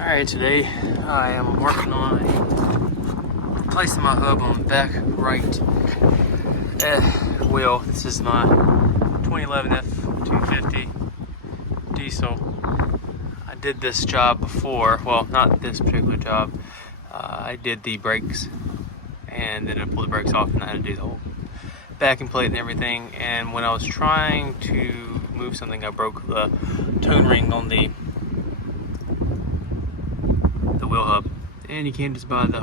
Alright, today I am working on placing my hub on the back right wheel. This is my 2011 F250 diesel. I did this job before, well, not this particular job. I did the brakes and then I pulled the brakes off and I had to do the whole backing plate and everything. And when I was trying to move something, I broke the tone ring on the wheel hub, and you can't just buy the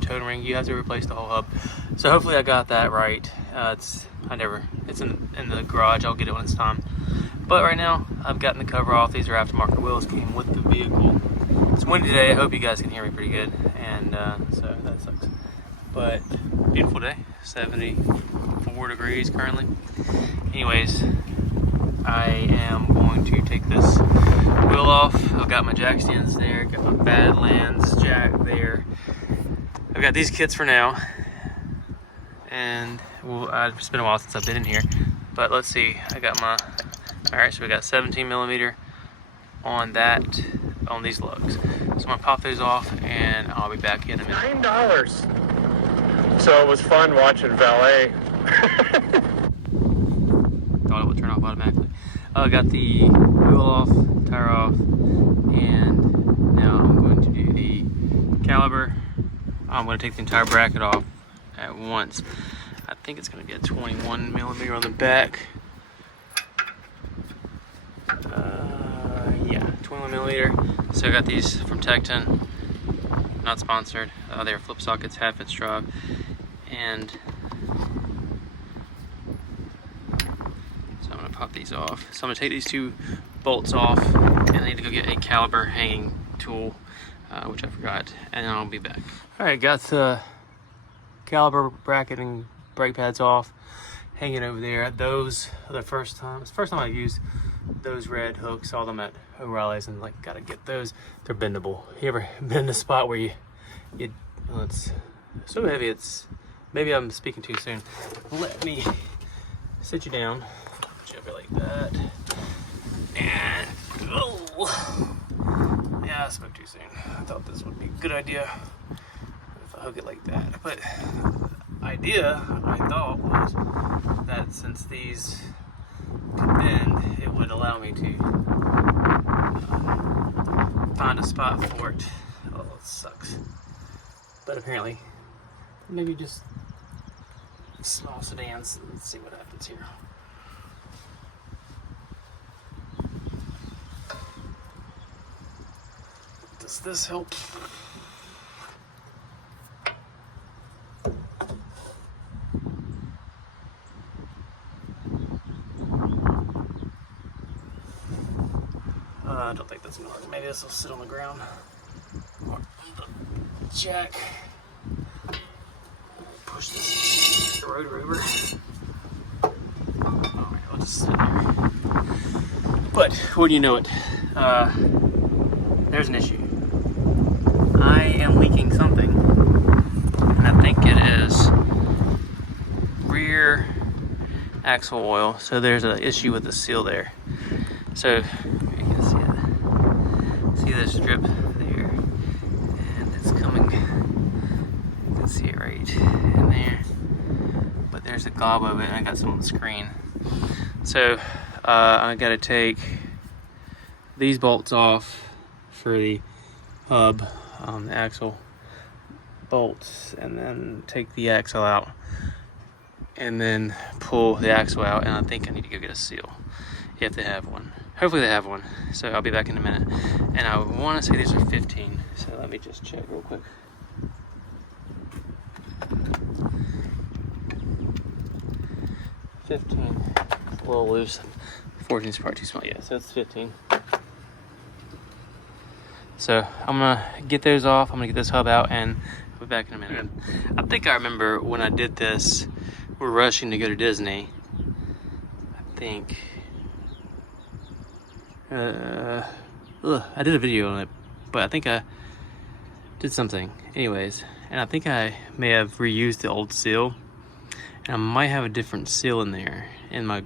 tone ring. You have to replace the whole hub. So hopefully I got that right. It's in the garage. I'll get it when it's time. But right now I've gotten the cover off. These are aftermarket wheels, came with the vehicle. It's windy today. I hope you guys can hear me pretty good, and so that sucks. But beautiful day, 74 degrees currently. Anyways, I am going to take this wheel off. I've got my jack stands there, got my Badlands jack there. I've got these kits for now, and it's been a while since I've been in here, but let's see. I got my, all right, so we got 17 millimeter on these lugs. So I'm gonna pop those off and I'll be back in a minute. $9. So it was fun watching valet. Thought it would turn off automatically. I got the wheel off, tire off, and now I'm going to do the caliper. I'm going to take the entire bracket off at once. I think it's going to be a 21 millimeter on the back. Yeah, 21 millimeter. So I got these from Tecton, not sponsored. They're flip sockets, half inch drive, and pop these off. So I'm gonna take these two bolts off, and I need to go get a caliper hanging tool, which I forgot, and then I'll be back. All right, got the caliper bracket and brake pads off, hanging over there. Those are the first time. It's the first time I've used those red hooks. Saw them at O'Reilly's, and like, gotta get those. They're bendable. You ever been in a spot where well, it's so heavy? It's maybe I'm speaking too soon. Let me sit you down. Like that, and oh yeah, I spoke too soon. I thought this would be a good idea if I hook it like that, but the idea I thought was that since these could bend, it would allow me to find a spot for it. Oh, it sucks, but apparently maybe just small sedans. Let's see what happens here. Does this help? I don't think that's gonna work. Maybe this will sit on the ground. Or on the jack. Push this rotor over. Alright, I'll just sit there. But wouldn't you know it? There's an issue. I am leaking something, and I think it is rear axle oil. So there's an issue with the seal there. So you can see it. See this strip there, and it's coming. You can see it right in there. But there's a glob of it, and I got some on the screen. So I got to take these bolts off for the hub, the axle bolts, and then take the axle out, and then pull the axle out. And I think I need to go get a seal if they have one. Hopefully they have one. So I'll be back in a minute. And I want to say these are 15. So let me just check real quick. It's a little loose. 14 is probably too small. Yeah, so it's 15. So I'm gonna get those off. I'm gonna get this hub out, and we'll be back in a minute. I think I remember when I did this, we're rushing to go to Disney. I think I did a video on it, but I think I did something. Anyways, and I think I may have reused the old seal, and I might have a different seal in there in my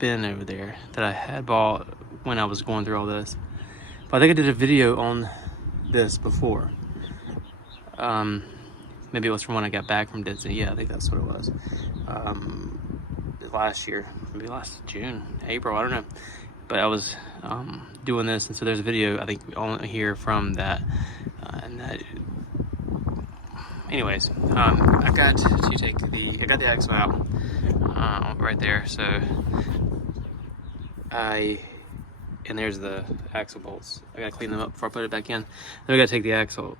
bin over there that I had bought when I was going through all this. But I think I did a video on this before. Maybe it was from when I got back from Disney. Yeah, I think that's what it was. Last year, maybe last June, April, I don't know. But I was doing this, and so there's a video I think only here from that. Anyways, I got the axle out right there. So and there's the axle bolts. I gotta clean them up before I put it back in. Then we gotta take the axle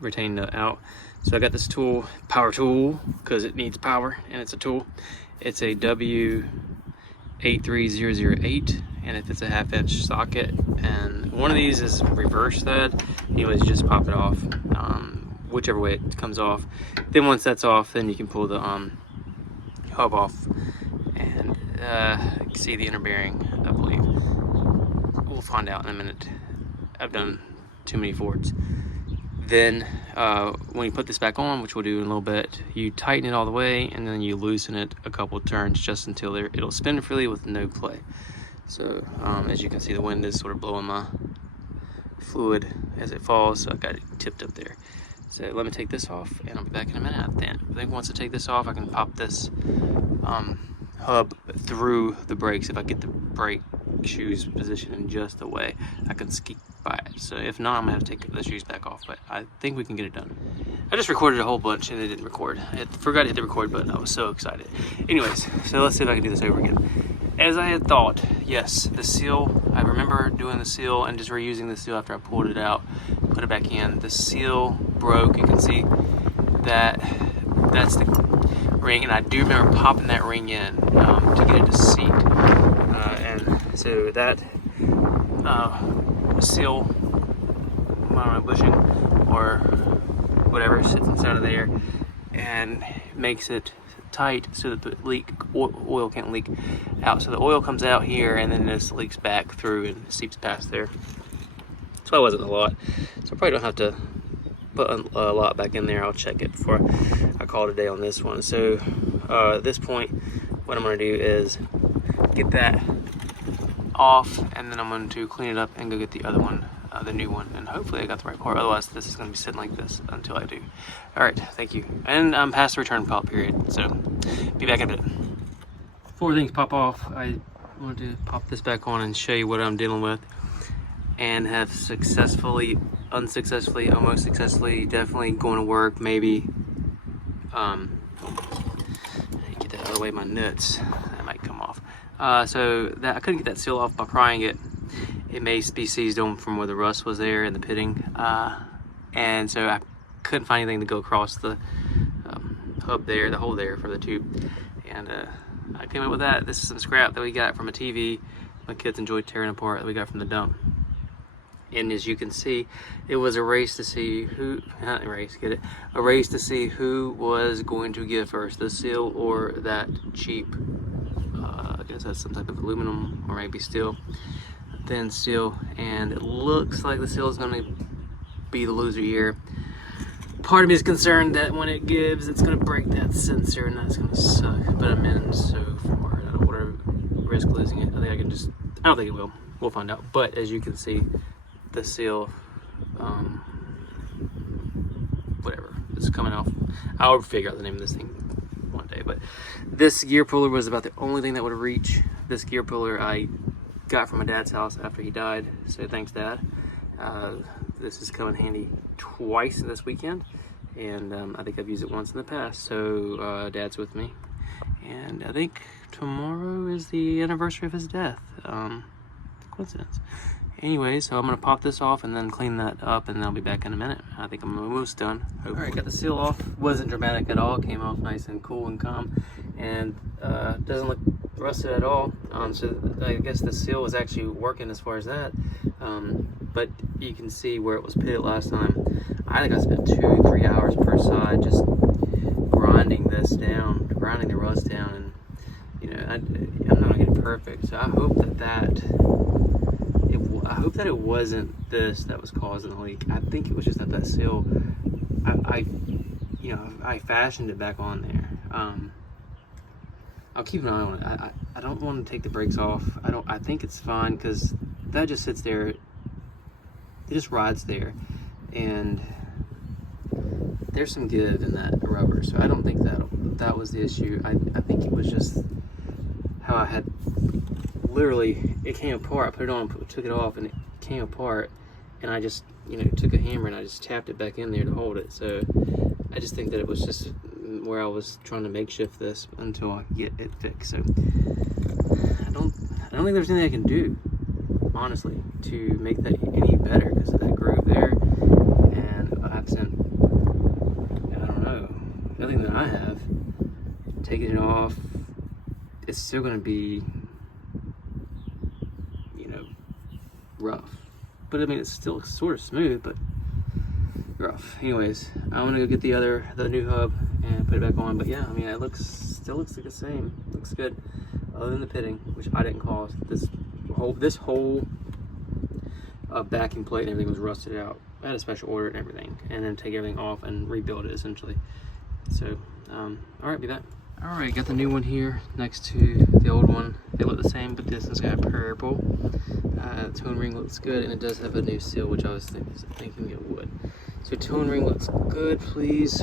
retain nut out. So I got this tool, power tool, because it needs power and it's a tool. It's a W83008, and if it's a 1/2 inch socket, and one of these is reverse that. Anyways, you just pop it off, whichever way it comes off. Then once that's off, then you can pull the hub off, and you can see the inner bearing, I believe. We'll find out in a minute. I've done too many Fords. Then when you put this back on, which we'll do in a little bit, you tighten it all the way, and then you loosen it a couple turns just until it'll spin freely with no play. So as you can see, the wind is sort of blowing my fluid as it falls, so I got it tipped up there. So let me take this off, and I'll be back in a minute. I think once I take this off, I can pop this hub through the brakes. If I get the brake shoes positioned in just the way, I can skeet by it. So if not, I'm gonna have to take the shoes back off, but I think we can get it done. I just recorded a whole bunch and it didn't record. I forgot to hit the record button. I was so excited. Anyways, so let's see if I can do this over again. As I had thought, yes, the seal, I remember doing the seal and just reusing the seal after I pulled it out, put it back in. The seal broke. You can see that that's the ring, and I do remember popping that ring in to get it to seat. And so that seal, I don't know, bushing or whatever sits inside of there and makes it tight so that the oil can't leak out. So the oil comes out here, and then this leaks back through and seeps past there. So I wasn't a lot, so I probably don't have to put a lot back in there. I'll check it before I call it a day on this one. So at this point, what I'm going to do is get that off, and then I'm going to clean it up and go get the other one, the new one, and hopefully I got the right part. Otherwise, this is going to be sitting like this until I do. All right, thank you. And I'm past the return pop period, so be back in a bit. Before things pop off, I wanted to pop this back on and show you what I'm dealing with, and have successfully, unsuccessfully, almost successfully, definitely going to work, maybe. Get that out of the way, my nuts, that might come off. So that I couldn't get that seal off by prying it. It may be seized on from where the rust was there in the pitting, and so I couldn't find anything to go across the hub there, the hole there for the tube, and I came up with that. This is some scrap that we got from a TV my kids enjoyed tearing apart that we got from the dump. And as you can see, it was a race to see who, not a race, get it? A race to see who was going to get first, the seal or that cheap, I guess that's some type of aluminum or maybe steel, thin steel. And it looks like the seal is going to be the loser here. Part of me is concerned that when it gives, it's going to break that sensor and that's going to suck. But I'm in so far, I don't want to risk losing it. I think I can just, I don't think it will. We'll find out. But as you can see, the seal, whatever, it's coming off. I'll figure out the name of this thing one day. But this gear puller was about the only thing that would reach. This gear puller I got from my dad's house after he died. So thanks, Dad. This has come in handy twice this weekend, and I think I've used it once in the past. So Dad's with me, and I think tomorrow is the anniversary of his death. Coincidence. Anyway, so I'm gonna pop this off and then clean that up, and then I'll be back in a minute. I think I'm almost done. All right, got the seal off. Wasn't dramatic at all. Came off nice and cool and calm, and doesn't look rusted at all. So I guess the seal was actually working as far as that. But you can see where it was pitted last time. I think I spent 2-3 hours per side just grinding this down, grinding the rust down, and you know, I'm not gonna get it perfect. So I hope that it wasn't this that was causing the leak. I think it was just that seal. I fashioned it back on there. I'll keep an eye on it. I don't want to take the brakes off. I think it's fine because that just sits there. It just rides there. and there's some give in that rubber, so I don't think that was the issue. I think it was just how I had literally, it came apart. I put it on, took it off, and it came apart, and I just, took a hammer and I just tapped it back in there to hold it. So I just think that it was just where I was trying to makeshift this until I get it fixed. So I don't think there's anything I can do, honestly, to make that any better because of that groove there and absent, I don't know, nothing that I have. Taking it off, it's still going to be, rough. But I mean, it's still sort of smooth, but rough. Anyways, I'm gonna go get the new hub and put it back on. But yeah, I mean, it still looks like the same. Looks good, other than the pitting, which I didn't cause. This whole backing plate and everything was rusted out. I had a special order and everything, and then take everything off and rebuild it essentially. So, all right, be back. All right, got the new one here next to the old one. They look the same, but this one's got purple. Tone ring looks good, and it does have a new seal, which I was thinking it would. So tone ring looks good. Please,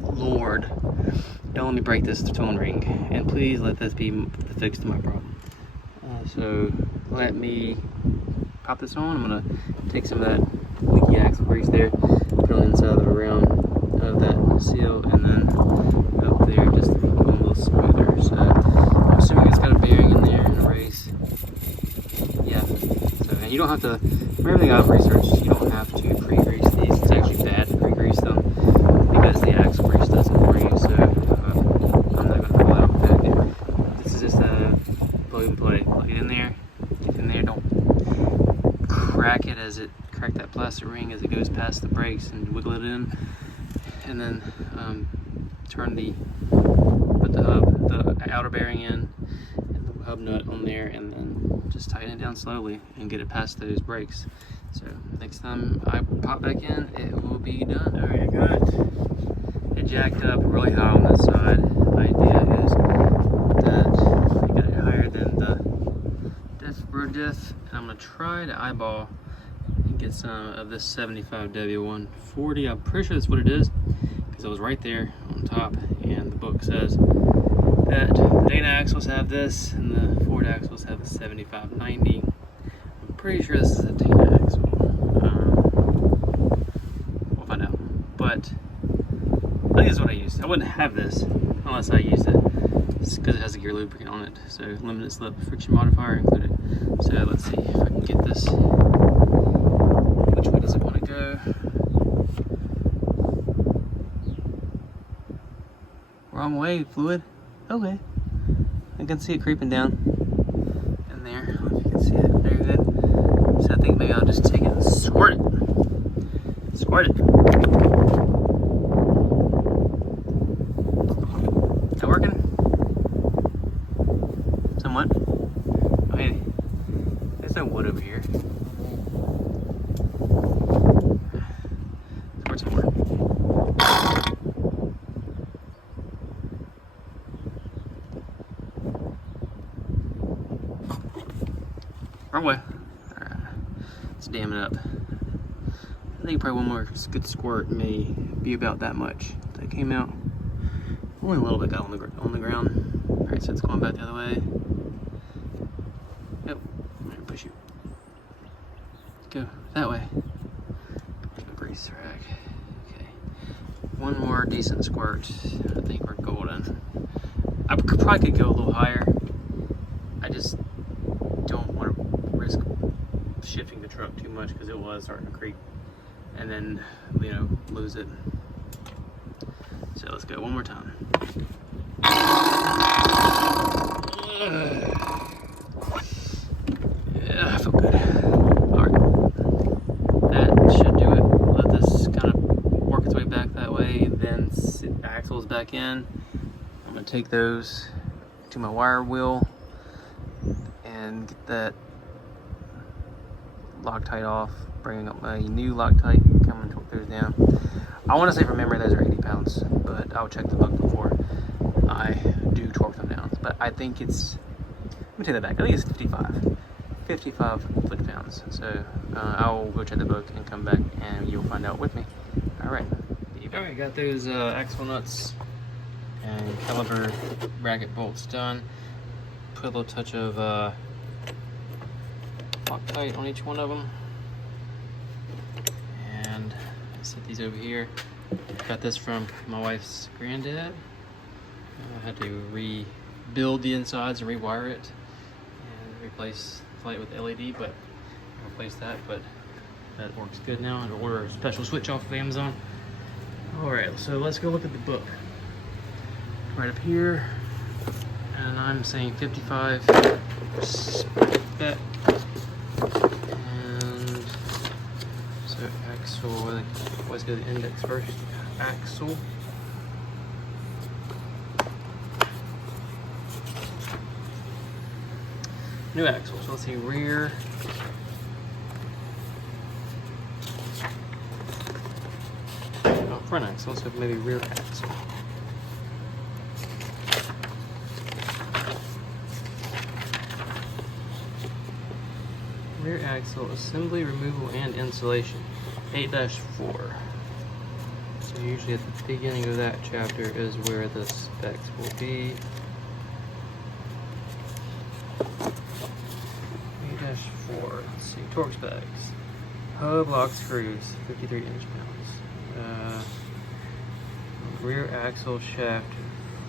Lord, don't let me break this tone ring, and please let this be the fix to my problem. So let me pop this on. I'm gonna take some of that leaky axle grease there, put it on the inside of the round of that seal, and then up there just to make it a little smoother. So I'm assuming it's got a bearing in there and a race. Yeah. So, and you don't have to, from everything I've researched, you don't have to pre-grease these. It's actually bad to pre-grease them because the axle grease does it for you. So I'm not going to pull out with that. This is just a plug and play. Plug it in there, get in there. Don't crack that plastic ring as it goes past the brakes, and wiggle it in. And then put the outer bearing in, and the hub nut on there, and then just tighten it down slowly and get it past those brakes. So next time I pop back in, it will be done. Alright, got it jacked up really high on this side. The idea is that you get it higher than the road diff, and I'm going to try to eyeball and get some of this 75W140. I'm pretty sure that's what it is, because it was right there on top, and the book says that the Dana axles have this and the Ford axles have the 7590. I'm pretty sure this is a Dana axle. We'll find out. But I think this is what I used. I wouldn't have this unless I used it. It's because it has a gear lubricant on it. So limited slip friction modifier included. So let's see if I can get this. Which way does it want to go? Wrong way, fluid. Okay. I can see it creeping down in there. I don't know if you can see it. Very good. So I think maybe I'll just take it and squirt it. Squirt it. Is that working? Somewhat. Oh, hey, there's no wood over here. Squirt some more. Wrong way. Alright. Let's dam it up. I think probably one more good squirt may be about that much. That came out. Only a little bit got on the ground. Alright, so it's going back the other way. Yep. I'm gonna push you. Go that way. There's my grease rag. Okay. One more decent squirt. I think we're golden. I probably could go a little higher. I just don't want to risk shifting the truck too much because it was starting to creep and then lose it. So let's go one more time. Yeah, I feel good. Alright, that should do it. Let this kind of work its way back that way, then sit the axles back in. I'm going to take those to my wire wheel and get that Loctite off, bringing up my new Loctite, coming to torque those down. I want to say from memory those are 80 pounds, but I'll check the book before I do torque them down. But I think it's, let me take that back, I think it's 55. 55 foot-pounds. So I will go check the book and come back, and you'll find out with me. All right. All right, got those axle nuts and caliper bracket bolts done. Put a little touch of Loctite on each one of them, and set these over here. Got this from my wife's granddad. I had to rebuild the insides and rewire it and replace the light with LED, but I replaced that, but that works good now. I had to order a special switch off of Amazon. All right, so let's go look at the book. Right up here, and I'm saying 55 spec. And so axle, let's go to the index first. Axle. New axle, so let's see, rear. Oh, front axle, so maybe rear axle. Rear axle assembly, removal, and installation. 8-4. So usually at the beginning of that chapter is where the specs will be. 8-4. Let's see. Torque specs. Hub lock screws, 53 inch-pounds. Rear axle shaft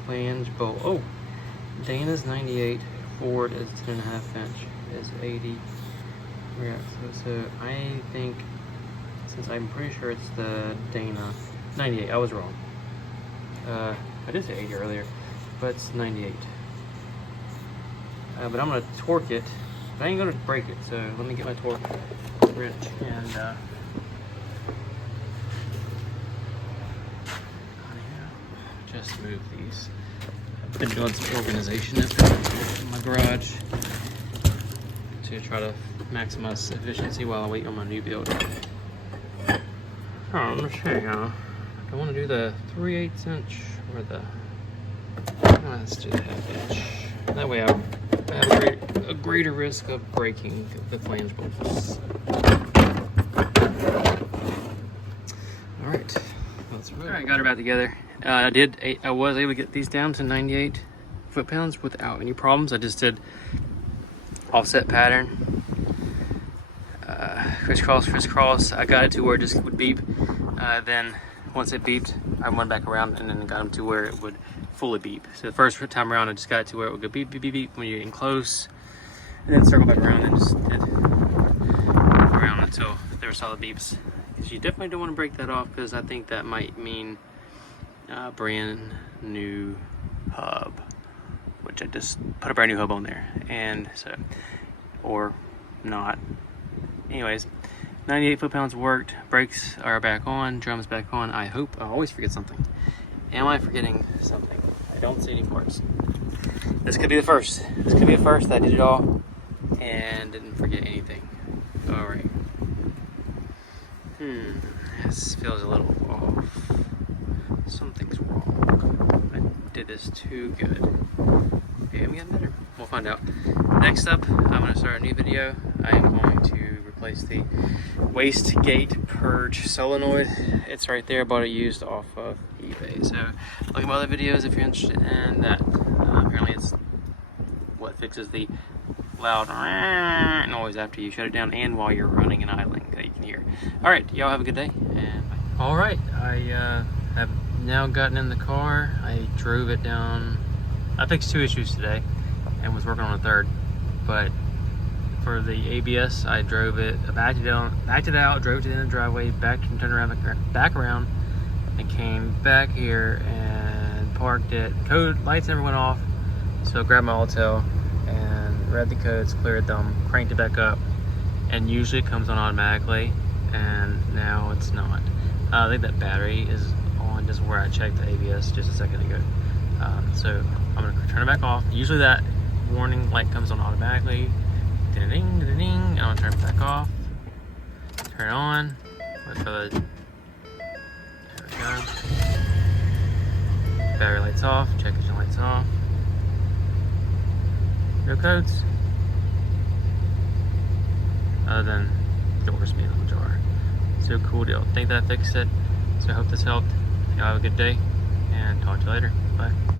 flange bolt. Oh, Dana's 98. Ford is 10.5 inch. Is 80. Rear axle. So I think, since I'm pretty sure it's the Dana 98. I was wrong. I did say 80 earlier, but it's 98. But I'm gonna torque it. I ain't gonna break it, so let me get my torque wrench and just move these. I've been doing some organization in my garage to try to maximize efficiency while I wait on my new build. Oh, let me show you. I want to do the 3/8 inch or the. Let's do the 1/2 inch. That way I have a greater risk of breaking the flange bolts. All right, let's move. All right, got her back together. I was able to get these down to 98 foot-pounds without any problems. I just did offset pattern, crisscross. I got it to where it just would beep. Then once it beeped, I went back around and then got them to where it would fully beep. So the first time around, I just got it to where it would go beep, beep, beep, beep when you're getting close, and then circle back around and just did around until there were solid beeps. Because you definitely don't want to break that off, because I think that might mean brand new hub, which I just put a brand new hub on there, and so, or not. Anyways, 98 foot-pounds worked. Brakes are back on. Drums back on. I hope. I always forget something. Am I forgetting something? I don't see any parts. This could be the first. This could be the first that I did it all and didn't forget anything. All right. This feels a little off. Something's wrong. I did this too good. Maybe I'm getting better. We'll find out. Next up, I'm going to start a new video. I am going to replace the wastegate purge solenoid. It's right there. I bought it used off of eBay. So look at my other videos if you're interested in that. Apparently it's what fixes the loud noise after you shut it down and while you're running and idling that you can hear. All right, y'all have a good day, and bye. All right, I have now gotten in the car. I drove it down. I fixed 2 issues today and was working on a third, but for the ABS, I drove it, backed it out, drove it in the driveway, back and turned around, back around, and came back here and parked it. Code lights never went off, so I grabbed my Auto and read the codes, cleared them, cranked it back up, and usually it comes on automatically, and now it's not. I think that battery is on, just where I checked the ABS just a second ago. So I'm gonna turn it back off. Usually that warning light comes on automatically. Ding, ding, ding, ding. I'm gonna turn it back off. Turn it on. Wait for the. There we go. Battery lights off. Check engine lights off. No codes. other than doors being on the jar. So cool deal. Think that fixed it. So I hope this helped. Y'all have a good day, and talk to you later. Bye.